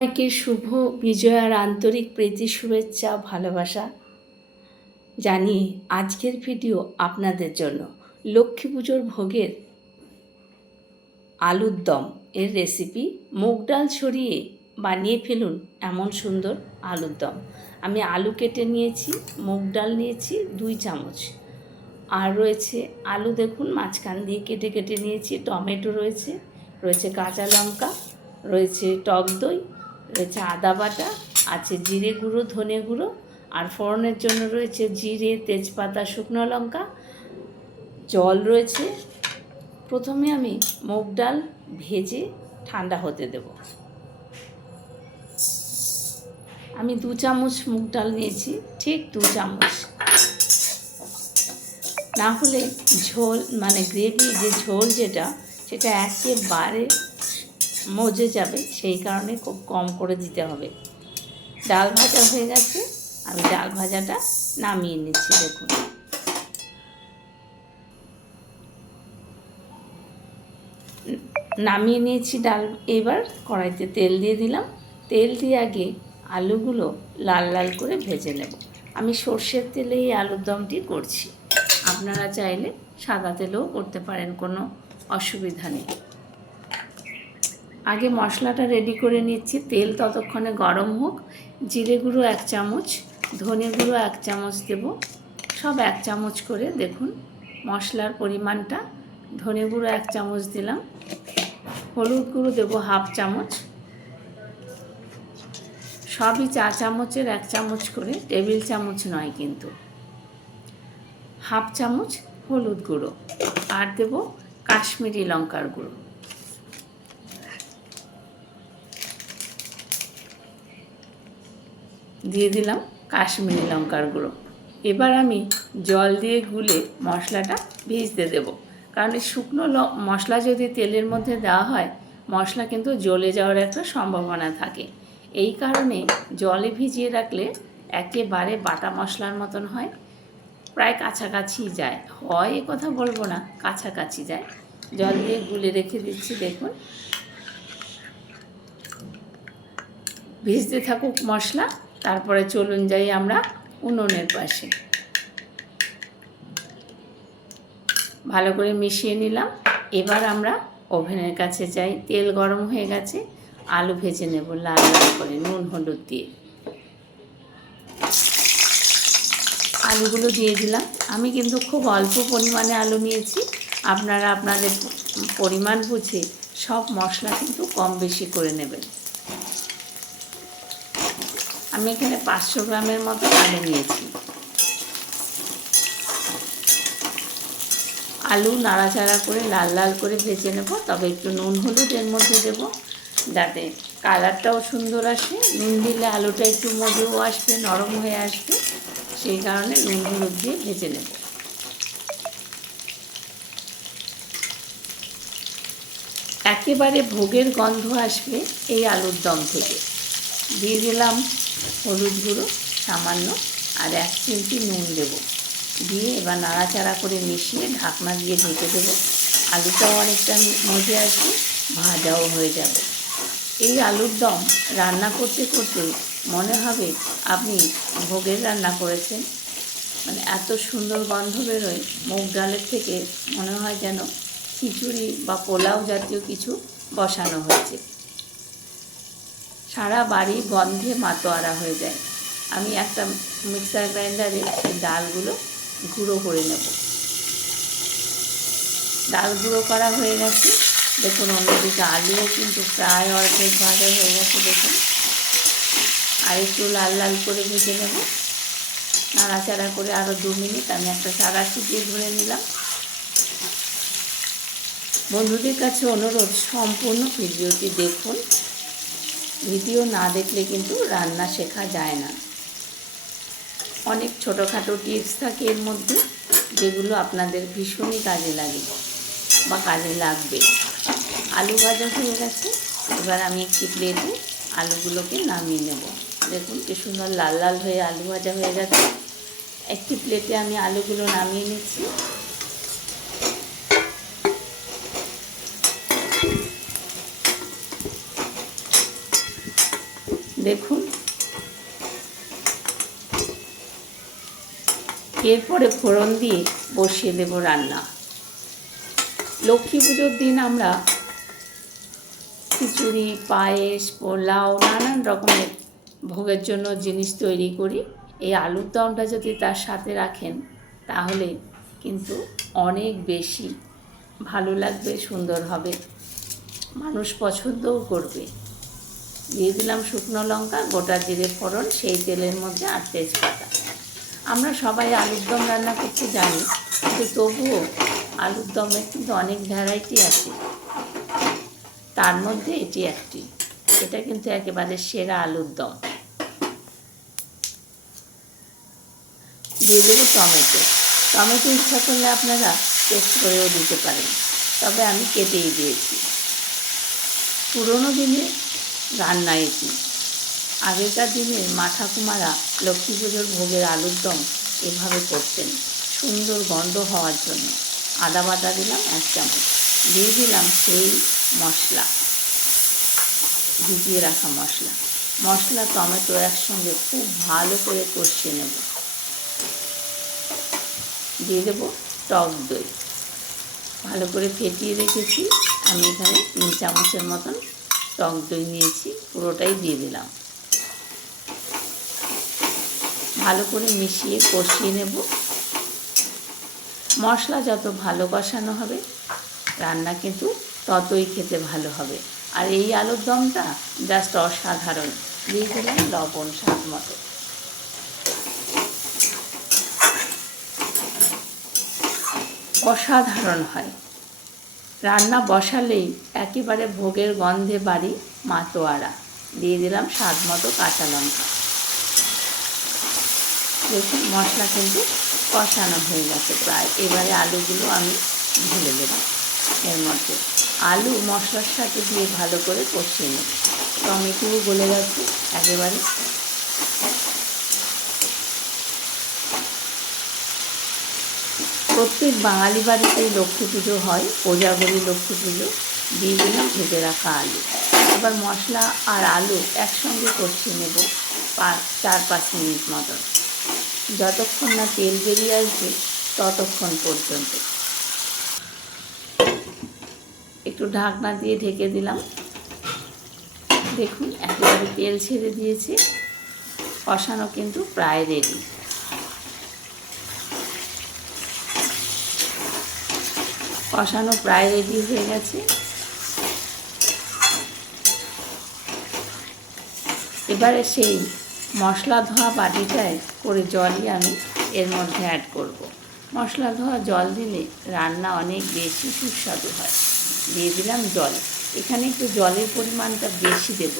সবাইকে শুভ বিজয়ার আন্তরিক প্রীতি, শুভেচ্ছা, ভালোবাসা জানিয়ে আজকের ভিডিও আপনাদের জন্য। লক্ষ্মী পুজোর ভোগের আলুর দম এর রেসিপি মুগ ডাল ছড়িয়ে বানিয়ে ফেলুন এমন সুন্দর আলুর দম আমি আলু কেটে নিয়েছি, মুগ ডাল নিয়েছি, দুই চামচ। আর রয়েছে আলু দেখুন, মাঝখান দিয়ে কেটে কেটে নিয়েছি, টমেটো রয়েছে রয়েছে কাঁচা লঙ্কা, রয়েছে টক দই রয়েছে আদা বাটা, আছে জিরে গুঁড়ো, ধনে গুঁড়ো, আর ফোড়নের জন্য রয়েছে জিরে, তেজপাতা, শুকনো লঙ্কা, জল রয়েছে। প্রথমে আমি মুগ ডাল ভেজে ঠান্ডা হতে দেব। আমি দু চামচ মুগ ডাল নিয়েছি, ঠিক দু চামচ। না হলে ঝোল মানে গ্রেভি যে ঝোল যেটা, সেটা একেবারে মজে যাবে, সেই কারণে খুব কম করে দিতে হবে। ডাল ভাজা হয়ে গেছে, আমি ডাল ভাজাটা নামিয়ে নিচ্ছি, দেখুন। নামিয়ে নিয়েছি ডাল, এবার কড়াইতে তেল দিয়ে দিলাম। তেল দিয়ে আগে আলুগুলো লাল লাল করে ভেজে নেব। আমি সর্ষের তেলে এই আলুর দমটি করছি। আপনারা চাইলে সাদা তেলেও করতে পারেন, কোনো অসুবিধা নেই। আগে মশলাটা রেডি করে নিচ্ছি। তেল ততক্ষণে গরম হোক। জিরে গুঁড়ো এক চামচ, ধনে গুঁড়ো এক চামচ দেব। সব এক চামচ করে দেখুন মশলার পরিমাণটা। ধনে গুঁড়ো এক চামচ দিলাম। হলুদ গুঁড়ো দেবো হাফ চামচ। সবই চা চামচের এক চামচ করে, টেবিল চামচ নয় কিন্তু। হাফ চামচ হলুদ গুঁড়ো। আর দেব কাশ্মীরি লঙ্কার গুঁড়ো। দিয়ে দিলাম কাশ্মীরি লঙ্কার গুঁড়ো। এবার আমি জল দিয়ে গুলে মশলাটা ভিজতে দেব। কারণ শুকনো মশলা যদি তেলের মধ্যে দেওয়া হয়, মশলা কিন্তু জ্বলে যাওয়ার একটা সম্ভাবনা থাকে। এই কারণে জলে ভিজিয়ে রাখলে একেবারে বাটা মশলার মতন হয়, প্রায় কাছাকাছি যায়। হয় এ কথা বলব না, কাছাকাছি যায়। জল দিয়ে গুলে রেখে দিচ্ছি, দেখুন। ভিজতে থাকুক মশলা। তারপরে চলুন যাই আমরা উনুনের পাশে। ভালো করে মিশিয়ে নিলাম। এবার আমরা ওভেনের কাছে যাই। তেল গরম হয়ে গেছে। আলু ভেজে নেব লাল লাল করে, নুন, হলুদ দিয়ে। আলুগুলো দিয়ে দিলাম। আমি কিন্তু খুব অল্প পরিমাণে আলু নিয়েছি। আপনারা আপনাদের পরিমাণ বুঝে সব মশলা কিন্তু কম বেশি করে নেবেন। আমি এখানে পাঁচশো গ্রামের মতো আলু নিয়েছি। আলু নাড়াচাড়া করে লাল লাল করে ভেজে নেব, তবে একটু নুন হলুদ এর মধ্যে দেব, যাতে কালারটাও সুন্দর আসে। নুন দিলে আলুটা একটু মজুও আসবে, নরম হয়ে আসবে, সেই কারণে নুন হলুদ দিয়ে ভেজে নেব। একেবারে ভোগের গন্ধ আসবে এই আলুর দম থেকে। দিয়ে দিলাম হলুদ গুঁড়ো, সামান্য, আর এক চিমটি নুন দেব। দিয়ে এবার নাড়াচাড়া করে মিশিয়ে ঢাকনা দিয়ে ঢেকে দেবো। আলুটাও অনেকটা মজে আসবে, ভাজাও হয়ে যাবে। এই আলুর দম রান্না করতে করতে মনে হবে আপনি ভোগের রান্না করেছেন। মানে এত সুন্দর গন্ধ বেরোয়, মুগ ডালের থেকে মনে হয় যেন খিচুড়ি বা পোলাও জাতীয় কিছু বসানো হয়েছে। সারা বাড়ি গন্ধে মাতোয়ারা হয়ে যায়। আমি একটা মিক্সার গ্রাইন্ডারে সেই ডালগুলো গুঁড়ো করে নেব। ডাল গুঁড়ো করা হয়ে গেছে। দেখুন, অন্যদিকে আলুও কিন্তু প্রায় অর্ধেক ভাজা হয়ে গেছে, দেখুন। আর একটু লাল লাল করে ভেজে নেব। নাড়াচাড়া করে আরও দু মিনিট আমি একটা চারা দিয়ে ধরে নিলাম। বন্ধুদের কাছে অনুরোধ, সম্পূর্ণ ভিডিওটি দেখুন। ভিডিও না দেখলে কিন্তু রান্না শেখা যায় না। অনেক ছোটোখাটো টিপস থাকে এর মধ্যে, যেগুলো আপনাদের ভীষণই কাজে লাগে বা কাজে লাগবে। আলু ভাজা হয়ে গেছে, এবার আমি একটি প্লেটে আলুগুলোকে নামিয়ে নেব। দেখুন কি সুন্দর লাল লাল হয়ে আলু ভাজা হয়ে গেছে। একটি প্লেটে আমি আলুগুলো নামিয়ে নিচ্ছি। দেখুন। এরপরে ফোড়ন দিয়ে বসিয়ে দেব রান্না। লক্ষ্মী পুজোর দিন আমরা খিচুড়ি, পায়েস, পোলাও, নানান রকমের ভোগের জন্য জিনিস তৈরি করি। এই আলুর দমটা যদি তার সাথে রাখেন, তাহলে কিন্তু অনেক বেশি ভালো লাগবে, সুন্দর হবে। মানুষ পছন্দও করবে। দিয়ে দিলাম শুকনো লঙ্কা, গোটা জিরে ফোড়ন, সেই তেলের মধ্যে আর তেজপাতা। আমরা সবাই আলুর দম রান্না করতে জানি, কিন্তু তবুও আলুর দমের কিন্তু অনেক ভ্যারাইটি আছে। তার মধ্যে এটি একটি। এটা কিন্তু একেবারে সেরা আলুর দম। দিয়ে দেবো টমেটো। টমেটো ইচ্ছা করলে আপনারা টেস্ট করেও দিতে পারেন, তবে আমি কেটেই দিয়েছি। পুরোনো দিনে রান্না এটি। আগেকার দিনে মা ঠাকুমারা লক্ষ্মী পুজোর ভোগের আলুর দম এভাবে করতেন, সুন্দর গন্ধ হওয়ার জন্য। আদা বাটা দিলাম এক চামচ, দিয়ে দিলাম সেই মশলা, ভিজিয়ে রাখা মশলা। মশলা, টমেটো একসঙ্গে খুব ভালো করে কষিয়ে নেব। দিয়ে দেব টক দই। ভালো করে ফেটিয়ে রেখেছি। আমি এখানে তিন চামচের মতন টক দই নিয়েছি, পুরোটাই দিয়ে দিলাম। ভালো করে মিশিয়ে কষিয়ে নেব। মশলা যত ভালো কষানো হবে, রান্না কিন্তু ততই খেতে ভালো হবে। আর এই আলুর দমটা জাস্ট অসাধারণ। দিয়ে দিলাম লবণ স্বাদ মতো। অসাধারণ হয়। রান্না বসালেই একেবারে ভোগের গন্ধে বাড়ি মাতোয়ারা। দিয়ে দিলাম স্বাদ মতো কাঁচা লঙ্কা। দেখুন মশলা কিন্তু কষানো হয়ে গেছে প্রায়। এবারে আলুগুলো আমি ঢেলে দেব এর মধ্যে। আলু মশলার সাথে দিয়ে ভালো করে কষিয়ে নেব। টমেটোও গলে গেছে, একেবারে প্রত্যেক বাঙালি বাড়িতেই লক্ষ্মী পুজো হয় কোজাগরি লক্ষ্মী পুজো, দিয়ে দিলাম ভেজে রাখা আলু। এবার মশলা আর আলু একসঙ্গে কষিয়ে নেব পাঁচ, চার, পাঁচ মিনিট মতন। যতক্ষণ না তেল বেরিয়ে আসবে, ততক্ষণ পর্যন্ত। একটু ঢাকনা দিয়ে ঢেকে দিলাম। দেখুন, একেবারে তেল ছেড়ে দিয়েছে। কষানো কিন্তু প্রায় রেডি কষানো প্রায় রেডি হয়ে গেছে। এবারে সেই মশলা ধোয়া বাটিটায় করে জলই আমি এর মধ্যে অ্যাড করব। মশলা ধোয়া জল দিলে রান্না অনেক বেশি সুস্বাদু হয়। দিয়ে দিলাম জল। এখানে একটু জলের পরিমাণটা বেশি দেব।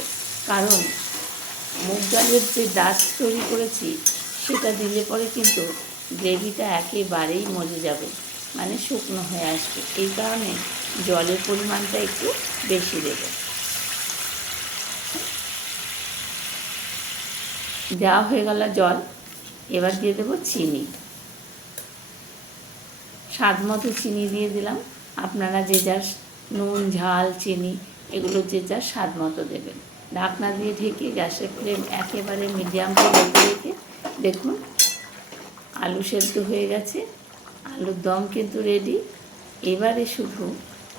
কারণ মুগ ডালের যে ডাস্ট তৈরি করেছি, সেটা দিলে পরে কিন্তু গ্রেভিটা একেবারেই মজে যাবে। মানে শুকনো হয়ে আসবে। এই কারণে জলের পরিমাণটা একটু বেশি দেবো। দেওয়া হয়ে গেল জল। এবার দিয়ে দেবো চিনি। স্বাদ মতো চিনি দিয়ে দিলাম। আপনারা যে যার নুন, ঝাল, চিনি, এগুলো যে যার স্বাদ মতো দেবেন। ঢাকনা দিয়ে ঢেকে গ্যাসের ফ্লেম একেবারে মিডিয়াম ফ্লেমে রেখে দেখুন, আলু সেদ্ধ হয়ে গেছে। আলুর দম কিন্তু রেডি এবারে শুধু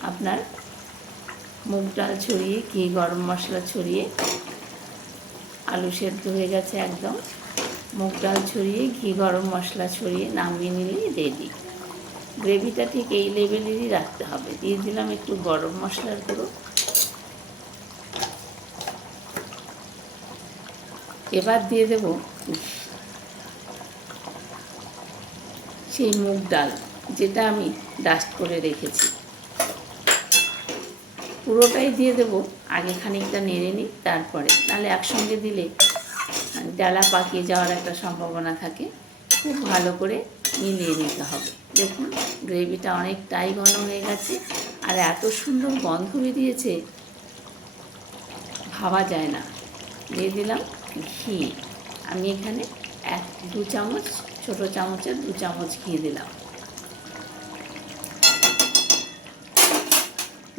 আপনার মুগ ডাল ছড়িয়ে ঘি গরম মশলা ছড়িয়ে আলু সেদ্ধ হয়ে গেছে একদম। মুগ ডাল ছড়িয়ে ঘি গরম মশলা ছড়িয়ে নামিয়ে নিলেই রেডি গ্রেভিটা ঠিক এই লেভেলেরই রাখতে হবে। দিয়ে দিলাম একটু গরম মশলার গুঁড়ো। এবার দিয়ে দেব সেই মুগ ডাল, যেটা আমি ডাস্ট করে রেখেছি। পুরোটাই দিয়ে দেব, আগে খানিকটা নেড়ে নিই, তারপরে। নাহলে একসঙ্গে দিলে ডালা পাকিয়ে যাওয়ার একটা সম্ভাবনা থাকে, খুব ভালো করে মিলিয়ে নিতে হবে। দেখুন, গ্রেভিটা অনেকটাই ঘন হয়ে গেছে, আর এত সুন্দর গন্ধ বেরিয়েছে ভাবা যায় না। দিয়ে দিলাম ঘি। আমি এখানে এক, দু চামচ, ছোটো চামচের দু চামচ ঘি দিলাম।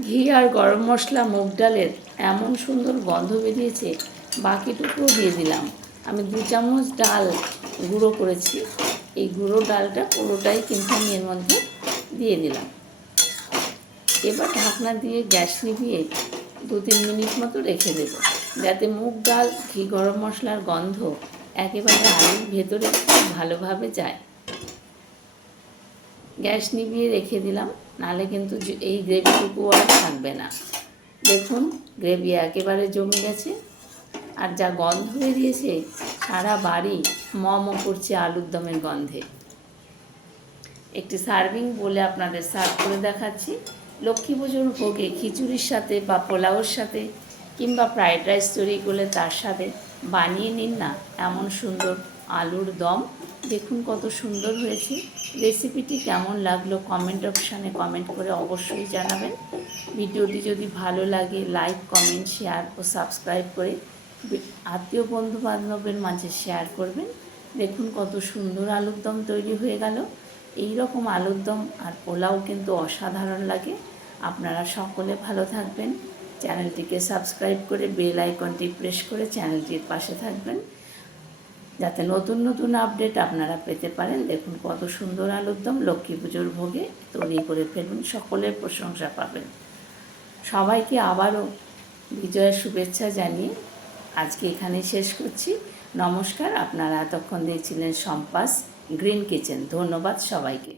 ঘি আর গরম মশলা মুগ ডালের এমন সুন্দর গন্ধ বেরিয়েছে, বাকিটুকুও দিয়ে দিলাম। আমি দু চামচ ডাল গুঁড়ো করেছি, এই গুঁড়ো ডালটা পুরোটাই কিন্তু আমি এর মধ্যে দিয়ে দিলাম। এবার ঢাকনা দিয়ে গ্যাস নিভিয়ে দু তিন মিনিট মতো রেখে দেব, যাতে মুগ ডাল, ঘি, গরম মশলার গন্ধ একেবারে আলুর ভেতরে খুব ভালোভাবে যায়। গ্যাস নিভিয়ে রেখে দিলাম নাহলে কিন্তু এই গ্রেভিটুকু আর থাকবে না। দেখুন, গ্রেভি একেবারে জমে গেছে। আর যা গন্ধ বেরিয়েছে, সারা বাড়ি ম ম করছে আলুর দমের গন্ধে। একটি সার্ভিং বলে আপনাদের সার্ভ করে দেখাচ্ছি। লক্ষ্মী পুজোর ভোগে খিচুড়ির সাথে বা পোলাওর সাথে কিংবা ফ্রায়েড রাইস তৈরি করলে তার সাথে বানিয়ে নিন না। এমন সুন্দর আলুর দম। দেখুন কত সুন্দর হয়েছে। রেসিপিটি কেমন লাগল কমেন্ট অপশানে কমেন্ট করে অবশ্যই জানাবেন। ভিডিওটি যদি ভালো লাগে, লাইক, কমেন্ট, শেয়ার ও সাবস্ক্রাইব করে আত্মীয় বন্ধু বান্ধবের মাঝে শেয়ার করবেন। দেখুন কত সুন্দর আলুর দম তৈরি হয়ে গেল। এই রকম আলুর দম আর পোলাও কিন্তু অসাধারণ লাগে। আপনারা সকলে ভালো থাকবেন। চ্যানেলটিকে সাবস্ক্রাইব করে বেল আইকনটি প্রেস করে চ্যানেলটির পাশে থাকবেন। যাতে নতুন নতুন আপডেট আপনারা পেতে পারেন। দেখুন কত সুন্দর আলুর দম লক্ষ্মী পুজোর ভোগে তৈরি করে ফেলুন, সকলের প্রশংসা পাবেন। সবাইকে আবারও বিজয়ের শুভেচ্ছা জানিয়ে আজকে এখানেই শেষ করছি। নমস্কার, আপনারা এতক্ষণ দেখছিলেন সম্পাস গ্রিন কিচেন। ধন্যবাদ সবাইকে।